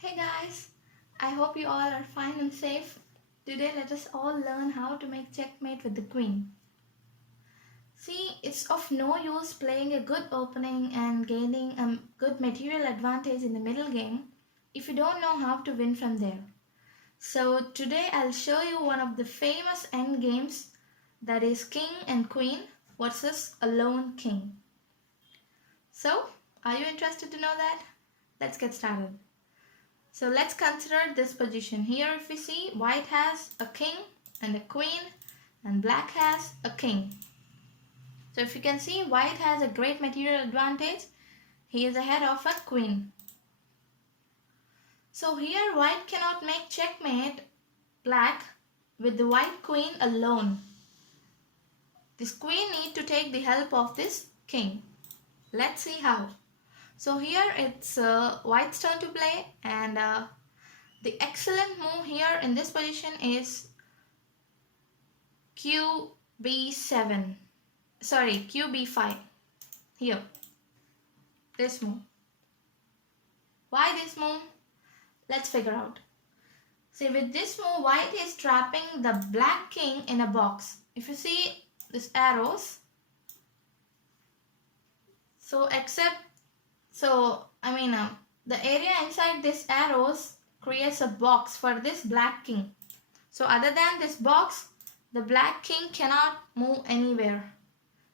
Hey guys, I hope you all are fine and safe. Today let us all learn how to make checkmate with the queen. See, it's of no use playing a good opening and gaining a good material advantage in the middle game if you don't know how to win from there. So today I'll show you one of the famous end games, that is king and queen versus a lone king. So, are you interested to know that? Let's get started. So let's consider this position. Here if we see, white has a king and a queen and black has a king. So if you can see, white has a great material advantage. He is ahead of a queen. So here white cannot make checkmate black with the white queen alone. This queen needs to take the help of this king. Let's see how. So here it's white's turn to play, and the excellent move here in this position is QB7. Sorry, QB5. Here. This move. Why this move? Let's figure out. See, with this move, white is trapping the black king in a box. If you see these arrows, the area inside these arrows creates a box for this black king. So other than this box, the black king cannot move anywhere.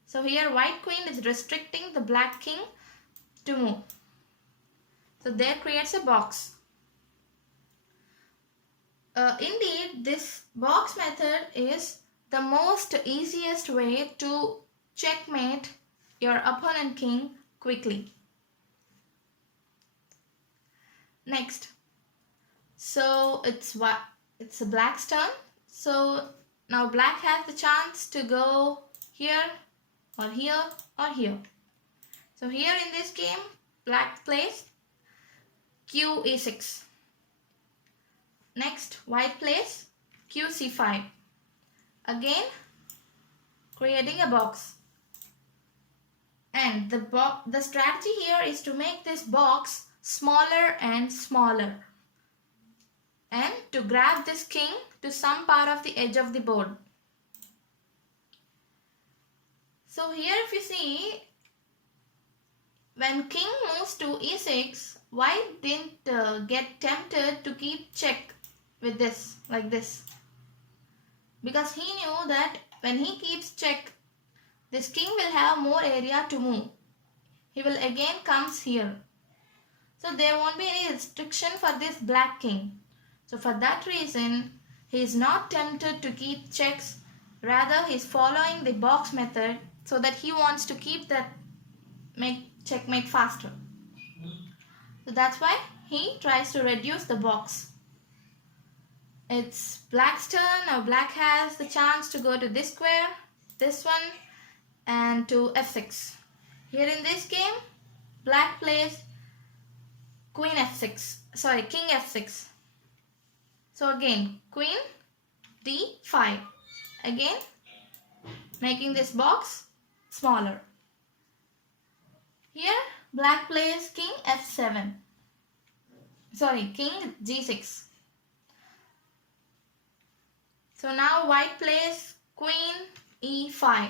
So here white queen is restricting the black king to move. So there creates a box. Indeed, this box method is the most easiest way to checkmate your opponent king quickly. Next, so it's a black's turn. So now black has the chance to go here or here or here. So here in this game, black plays QE6. Next, white plays QC5. Again, creating a box. And the strategy here is to make this box smaller and smaller, and to grab this king to some part of the edge of the board. So here if you see, when king moves to e6, white didn't get tempted to keep check with this, like this, because he knew that when he keeps check, this king will have more area to move. He will again comes here. So there won't be any restriction for this black king. So for that reason, he is not tempted to keep checks. Rather, he is following the box method so that he wants to keep that checkmate faster. So that's why he tries to reduce the box. It's black's turn. Now black has the chance to go to this square, this one, and to f6. Here in this game, black plays king f6. So again, queen d5. Again, making this box smaller. Here, black plays king f7. King g6. So now white plays queen e5.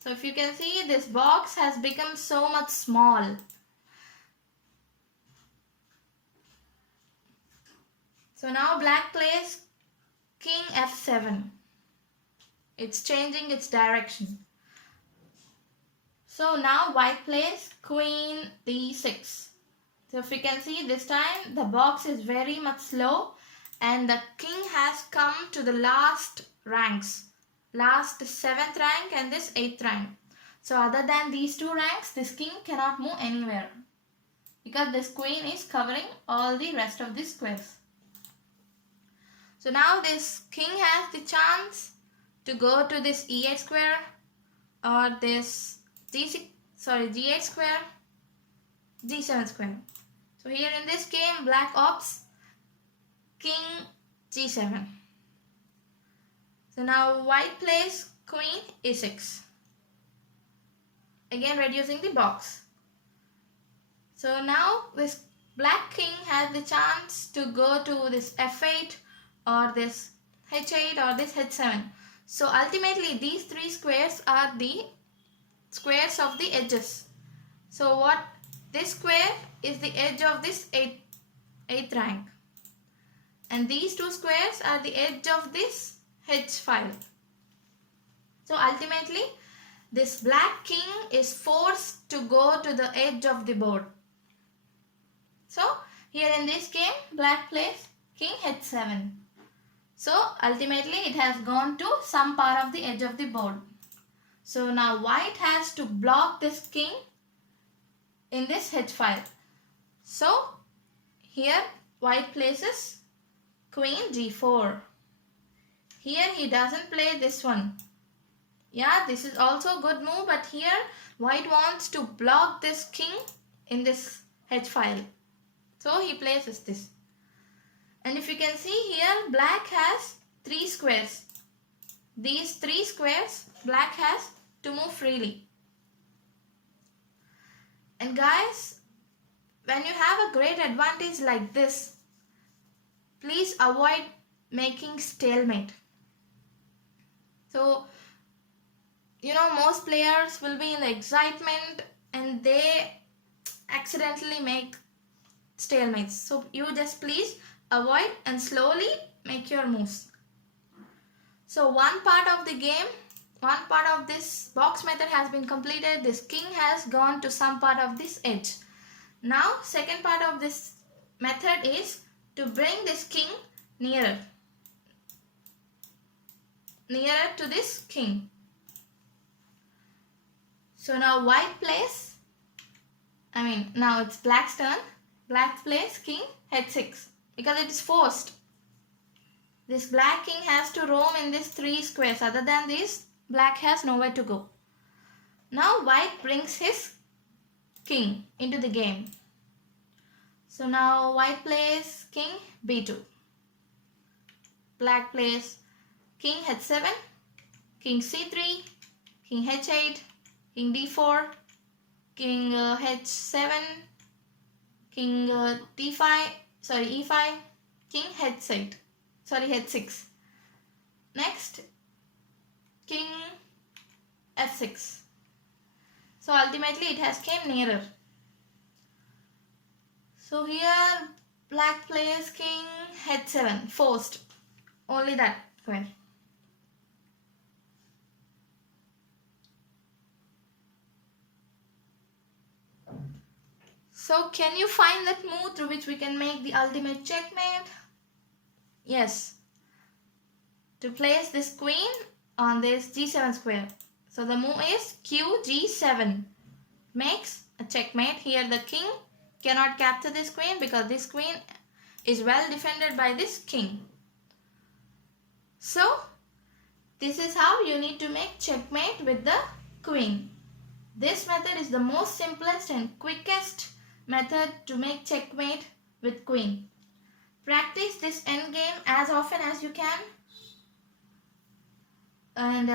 So if you can see, this box has become so much small. So now black plays king f7. It's changing its direction. So now white plays queen d6. So if you can see, this time the box is very much slow and the king has come to the last ranks. Last 7th rank and this 8th rank. So other than these two ranks, this king cannot move anywhere, because this queen is covering all the rest of the squares. So now this king has the chance to go to this e8 square or this g8 square, g7 square. So here in this game, black opts king g7. So now white plays queen e6. Again reducing the box. So now this black king has the chance to go to this f8 or this h8 or this h7. So ultimately these three squares are the squares of the edges. So what this square is the edge of this 8th rank, and these two squares are the edge of this h file. So ultimately this black king is forced to go to the edge of the board. So here in this game black plays king h7. So ultimately it has gone to some part of the edge of the board. So now white has to block this king in this h file. So here white places queen g4. Here he doesn't play this one. Yeah, this is also a good move, but here white wants to block this king in this h file. So he places this. And if you can see here, black has three squares. These three squares black has to move freely. And guys, when you have a great advantage like this, please avoid making stalemate. So, you know, most players will be in the excitement and they accidentally make stalemates. So you just please avoid and slowly make your moves. So one part of the game, one part of this box method has been completed. This king has gone to some part of this edge. Now second part of this method is to bring this king nearer to this king. So now white plays, now it's black's turn. Black plays king h6 because it is forced. This black king has to roam in these three squares. Other than this, black has nowhere to go. Now white brings his king into the game. So now white plays king b2. Black plays king h7, king c3, king h8, king d4, king h7, king e5, king h6. Next, king f6. So ultimately it has came nearer. So here black plays king h7, forced. Only that square. So can you find that move through which we can make the ultimate checkmate? Yes. To place this queen on this g7 square. So the move is q g7. Makes a checkmate. Here the king cannot capture this queen because this queen is well defended by this king. So this is how you need to make checkmate with the queen. This method is the most simplest and quickest method to make checkmate with queen. Practice this endgame as often as you can. And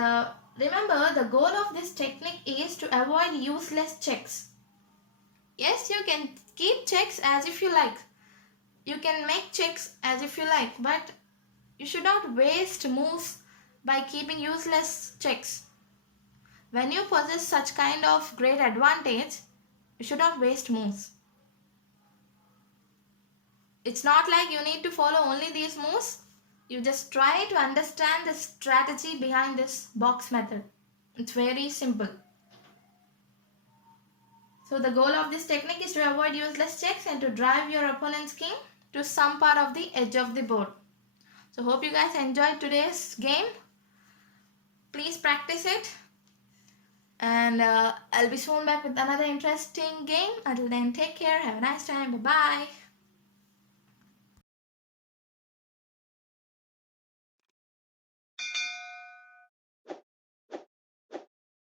remember, the goal of this technique is to avoid useless checks. Yes, you can keep checks as if you like. You can make checks as if you like, but you should not waste moves by keeping useless checks. When you possess such kind of great advantage, you should not waste moves. It's not like you need to follow only these moves. You just try to understand the strategy behind this box method. It's very simple. So the goal of this technique is to avoid useless checks and to drive your opponent's king to some part of the edge of the board. So hope you guys enjoyed today's game. Please practice it. And I'll be soon back with another interesting game. Until then, take care. Have a nice time. Bye-bye.